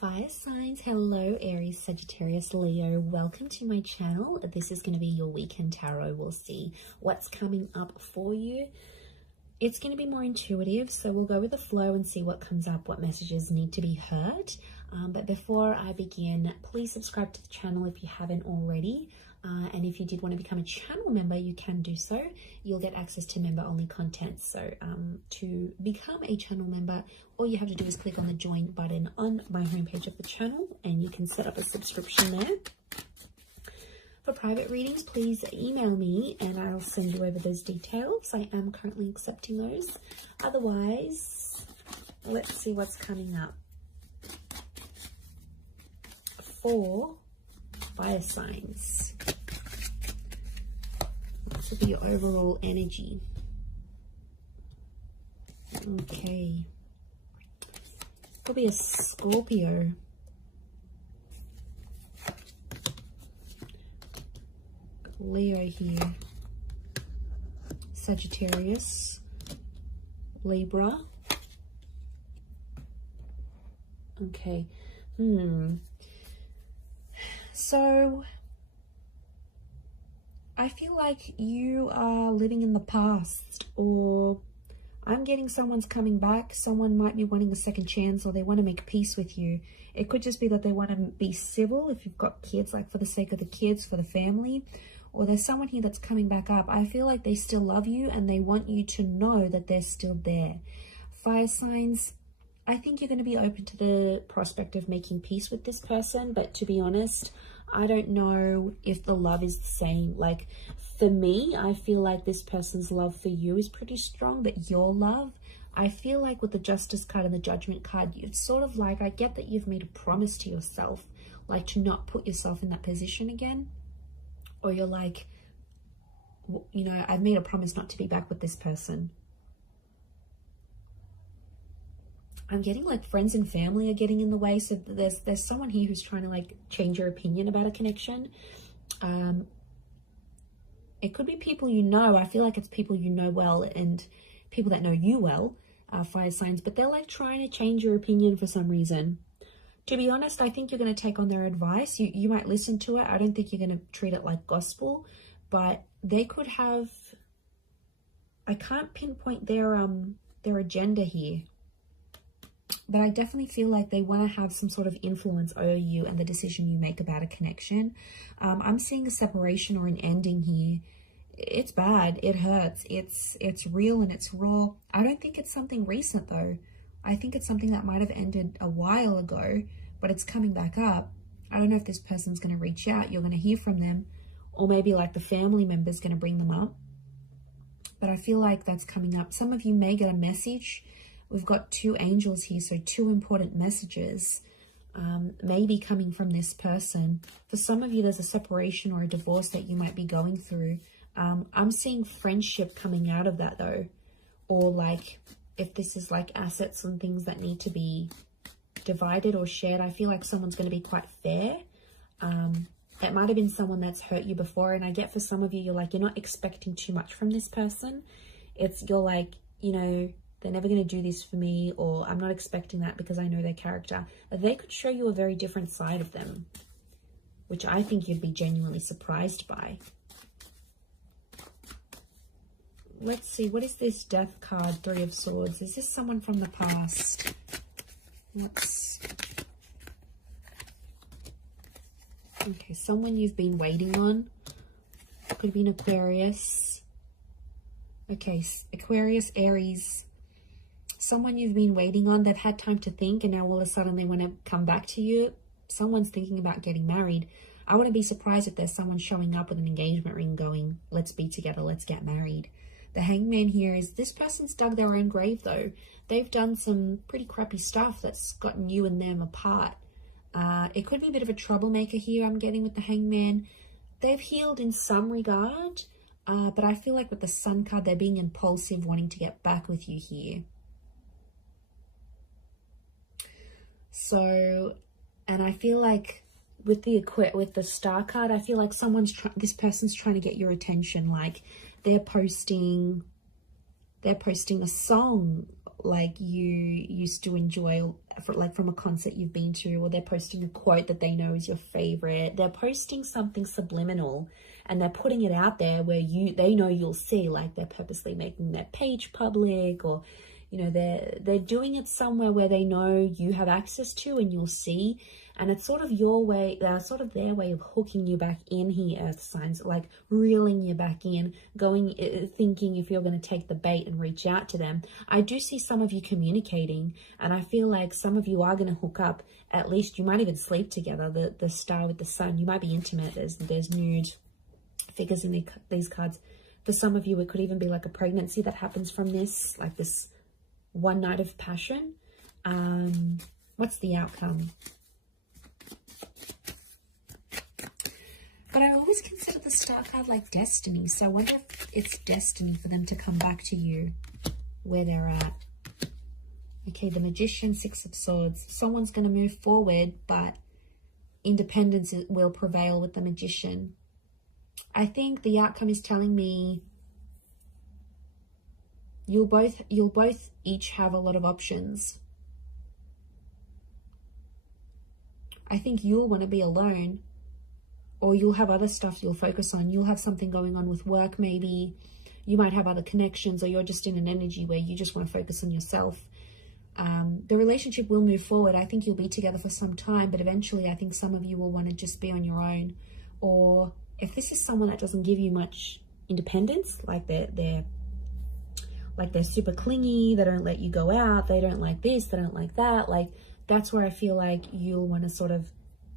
Fire signs, hello Aries, Sagittarius, Leo, welcome to my channel. This is going to be your weekend tarot. We'll see what's coming up for you. It's going to be more intuitive, so we'll go with the flow and see what comes up, what messages need to be heard. But before I begin, please subscribe to the channel if you haven't already. And if you did want to become a channel member, you can do so. You'll get access to member-only content. So to become a channel member, all you have to do is click on the join button on my homepage of the channel, and you can set up a subscription there. For private readings, please email me and I'll send you over those details. I am currently accepting those. Otherwise, let's see what's coming up for fire signs. This will be your overall energy. Okay. Could be a Scorpio. Leo here. Sagittarius. Libra. Okay. So I feel like you are living in the past, or I'm getting someone's coming back. Someone might be wanting a second chance, or they want to make peace with you. It could just be that they want to be civil if you've got kids, like for the sake of the kids, for the family. Or there's someone here that's coming back up. I feel like they still love you and they want you to know that they're still there. Fire signs, I think you're going to be open to the prospect of making peace with this person. But to be honest, I don't know if the love is the same. Like for me, I feel like this person's love for you is pretty strong, but your love, I feel like with the Justice card and the Judgment card, it's sort of like, I get that you've made a promise to yourself, like to not put yourself in that position again. Or you're like, you know, I've made a promise not to be back with this person. I'm getting like friends and family are getting in the way. So there's someone here who's trying to like change your opinion about a connection. It could be people you know. I feel like it's people you know well and people that know you well, fire signs. But they're like trying to change your opinion for some reason. To be honest, I think you're going to take on their advice. You might listen to it. I don't think you're going to treat it like gospel. But they could have... I can't pinpoint their agenda here. But I definitely feel like they want to have some sort of influence over you and the decision you make about a connection. I'm seeing a separation or an ending here. It's bad. It hurts. It's real and it's raw. I don't think it's something recent though. I think it's something that might have ended a while ago, but it's coming back up. I don't know if this person's going to reach out. You're going to hear from them, or maybe like the family member's going to bring them up. But I feel like that's coming up. Some of you may get a message. We've got two angels here, so two important messages maybe coming from this person. For some of you, there's a separation or a divorce that you might be going through. I'm seeing friendship coming out of that though, or like if this is like assets and things that need to be divided or shared, I feel like someone's going to be quite fair. It might have been someone that's hurt you before, and I get for some of you, you're like, you're not expecting too much from this person. You're like, you know, they're never going to do this for me, or I'm not expecting that because I know their character. They could show you a very different side of them, which I think you'd be genuinely surprised by. Let's see, what is this Death card, Three of Swords? Is this someone from the past? Okay, someone you've been waiting on. Could be an Aquarius. Okay, Aquarius, Aries. Someone you've been waiting on. They've had time to think, and now all of a sudden they want to come back to you. Someone's thinking about getting married. I wouldn't be surprised if there's someone showing up with an engagement ring going, let's be together, let's get married. The Hangman here is this person's dug their own grave though. They've done some pretty crappy stuff that's gotten you and them apart. It could be a bit of a troublemaker here I'm getting with the Hangman. They've healed in some regard, but I feel like with the Sun card, they're being impulsive, wanting to get back with you here. So, and I feel like with the Star card, I feel like this person's trying to get your attention. Like they're posting a song like you used to enjoy, like from a concert you've been to, or they're posting a quote that they know is your favorite. They're posting something subliminal and they're putting it out there where they know you'll see, like they're purposely making their page public, or you know, they're doing it somewhere where they know you have access to and you'll see. And it's sort of your way, sort of their way of hooking you back in here, earth signs, like reeling you back in, thinking if you're going to take the bait and reach out to them. I do see some of you communicating, and I feel like some of you are going to hook up. At least you might even sleep together. The star with the sun, you might be intimate. There's nude figures in these cards. For some of you, it could even be like a pregnancy that happens from this, like this one night of passion. What's the outcome? But I always consider the star card like destiny. So I wonder if it's destiny for them to come back to you where they're at. Okay, the Magician, Six of Swords. Someone's going to move forward, but independence will prevail with the Magician. I think the outcome is telling me you'll both each have a lot of options. I think you'll want to be alone, or you'll have other stuff you'll focus on. You'll have something going on with work, maybe. You might have other connections, or you're just in an energy where you just want to focus on yourself. The relationship will move forward. I think you'll be together for some time, but eventually I think some of you will want to just be on your own. Or if this is someone that doesn't give you much independence, like they're super clingy, they don't let you go out, they don't like this, they don't like that, like that's where I feel like you'll want to sort of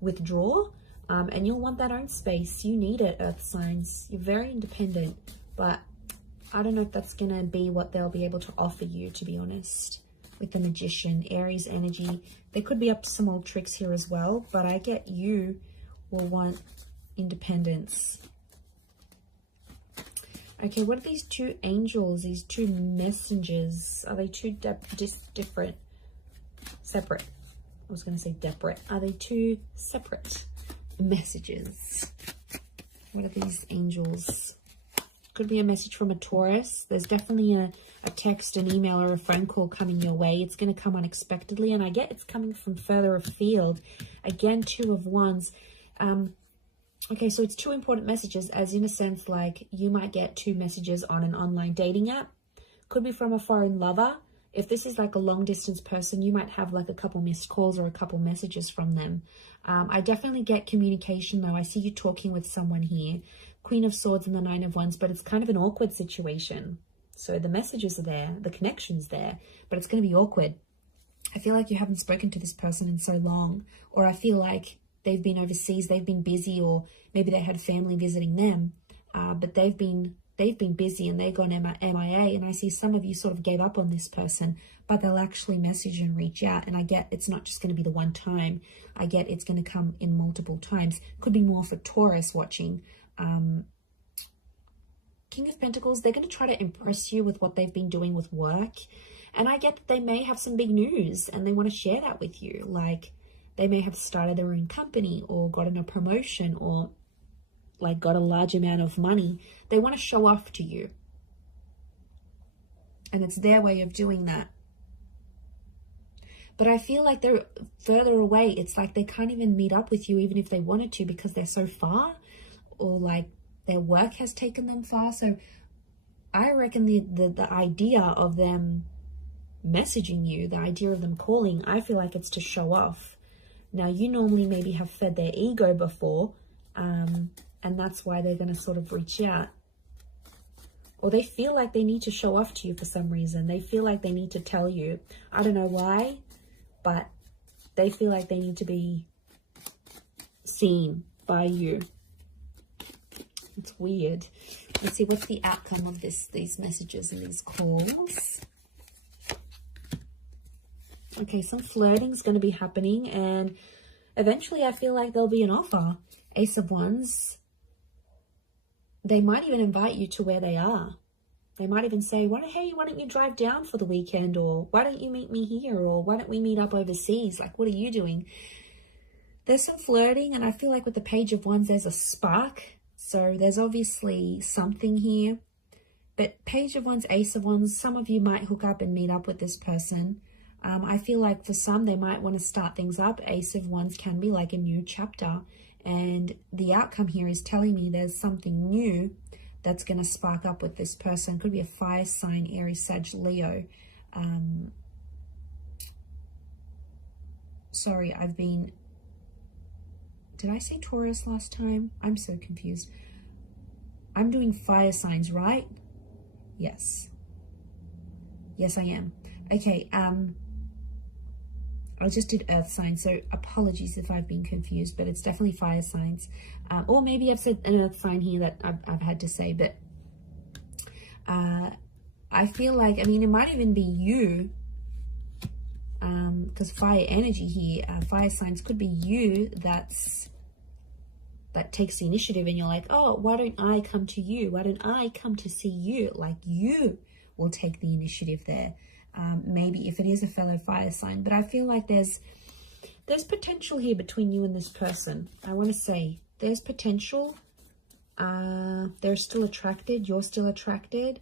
withdraw. And you'll want that own space. You need it, earth signs. You're very independent, but I don't know if that's going to be what they'll be able to offer you, to be honest. With the Magician, Aries energy, they could be up to some old tricks here as well, but I get you will want independence. Okay, what are these two angels, these two messengers? Are they two different? Separate. I was going to say separate. Are they two separate messages? What are these angels? Could be a message from a Taurus. There's definitely a text, an email, or a phone call coming your way. It's going to come unexpectedly, and I get it's coming from further afield. Again, Two of Wands. Okay, so it's two important messages, as in a sense, like you might get two messages on an online dating app. Could be from a foreign lover. If this is like a long distance person, you might have like a couple missed calls or a couple messages from them. I definitely get communication though. I see you talking with someone here. Queen of Swords and the Nine of Wands, but it's kind of an awkward situation. So the messages are there, the connection's there, but it's going to be awkward. I feel like you haven't spoken to this person in so long, or I feel like they've been overseas, they've been busy, or maybe they had family visiting them, but they've been busy and they've gone MIA, and I see some of you sort of gave up on this person, but they'll actually message and reach out, and I get it's not just going to be the one time. I get it's going to come in multiple times. Could be more for Taurus watching. King of Pentacles, they're going to try to impress you with what they've been doing with work, and I get that they may have some big news and they want to share that with you. Like they may have started their own company or gotten a promotion or like got a large amount of money. They want to show off to you, and it's their way of doing that. But I feel like they're further away. It's like they can't even meet up with you even if they wanted to, because they're so far, or like their work has taken them far. So I reckon the idea of them messaging you, the idea of them calling, I feel like it's to show off. Now, you normally maybe have fed their ego before, and that's why they're going to sort of reach out. Or they feel like they need to show off to you for some reason. They feel like they need to tell you. I don't know why, but they feel like they need to be seen by you. It's weird. Let's see, what's the outcome of these messages and these calls? Okay, some flirting is going to be happening, and eventually I feel like there'll be an offer. Ace of Wands. They might even invite you to where they are. They might even say, hey, why don't you drive down for the weekend? Or why don't you meet me here? Or why don't we meet up overseas? Like, what are you doing? There's some flirting, and I feel like with the Page of Wands, there's a spark. So there's obviously something here. But Page of Wands, Ace of Wands, some of you might hook up and meet up with this person. I feel like for some, they might want to start things up. Ace of Wands can be like a new chapter. And the outcome here is telling me there's something new that's going to spark up with this person. Could be a fire sign, Aries, Sag, Leo. Sorry, did I say Taurus last time? I'm so confused. I'm doing fire signs, right? Yes. Yes, I am. Okay, I just did earth signs, so apologies if I've been confused, but it's definitely fire signs. Or maybe I've said an earth sign here that I've had to say, but I feel like, I mean, it might even be you, because fire energy here, fire signs could be you that takes the initiative, and you're like, oh, why don't I come to you? Why don't I come to see you? Like, you will take the initiative there. Maybe if it is a fellow fire sign, but I feel like there's potential here between you and this person. I want to say there's potential. They're still attracted. You're still attracted.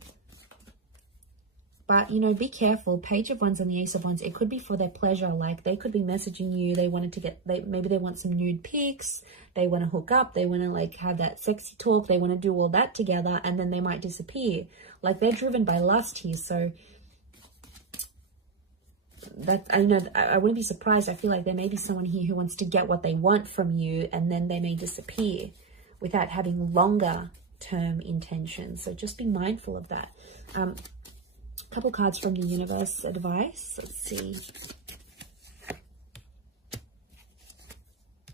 But, you know, be careful. Page of Wands and the Ace of Wands, it could be for their pleasure. Like, they could be messaging you. They wanted to maybe they want some nude pics. They want to hook up. They want to, like, have that sexy talk. They want to do all that together, and then they might disappear. Like, they're driven by lust here. So that, I know, I wouldn't be surprised. I feel like there may be someone here who wants to get what they want from you, and then they may disappear without having longer term intentions. So just be mindful of that. Couple cards from the universe advice. Let's see.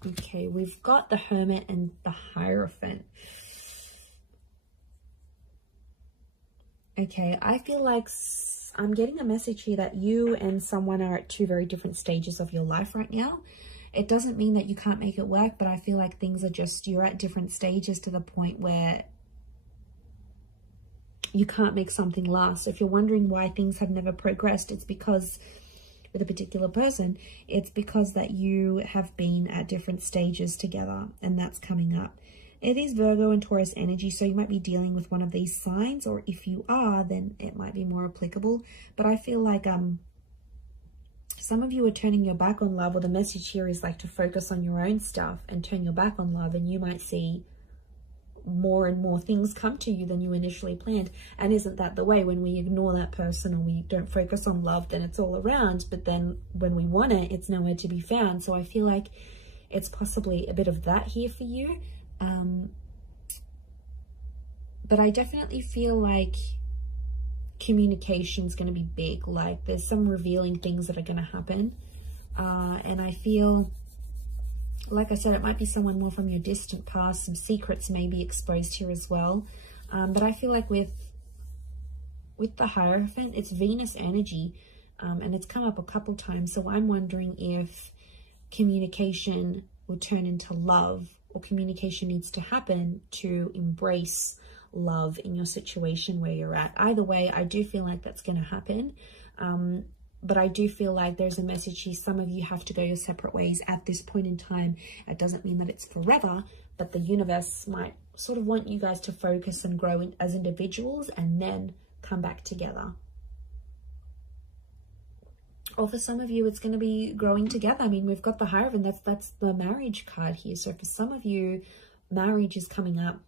Okay, we've got the Hermit and the Hierophant. Okay, I feel like I'm getting a message here that you and someone are at two very different stages of your life right now. It doesn't mean that you can't make it work, but I feel like things are just, you're at different stages to the point where you can't make something last. So if you're wondering why things have never progressed, it's because with a particular person, it's because that you have been at different stages together, and that's coming up. It is Virgo and Taurus energy, so you might be dealing with one of these signs, or if you are, then it might be more applicable. But I feel like some of you are turning your back on love, or the message here is like to focus on your own stuff and turn your back on love, and you might see more and more things come to you than you initially planned. And isn't that the way? When we ignore that person or we don't focus on love, then it's all around, but then when we want it, it's nowhere to be found. So I feel like it's possibly a bit of that here for you. But I definitely feel like communication is going to be big. Like, there's some revealing things that are going to happen. And I feel, like I said, it might be someone more from your distant past. Some secrets may be exposed here as well. But I feel like with the Hierophant, it's Venus energy, and it's come up a couple times. So I'm wondering if communication will turn into love, or communication needs to happen to embrace love in your situation where you're at. Either way, I do feel like that's going to happen. But I do feel like there's a message here. Some of you have to go your separate ways at this point in time. It doesn't mean that it's forever, but the universe might sort of want you guys to focus and grow as individuals and then come back together. Or for some of you, it's going to be growing together. I mean, we've got the Hierophant. That's the marriage card here. So for some of you, marriage is coming up.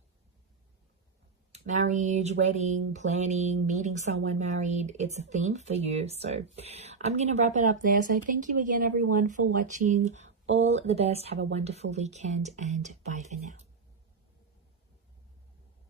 Marriage, wedding, planning, meeting someone married, it's a theme for you. So I'm going to wrap it up there. So thank you again, everyone, for watching. All the best. Have a wonderful weekend, and bye for now.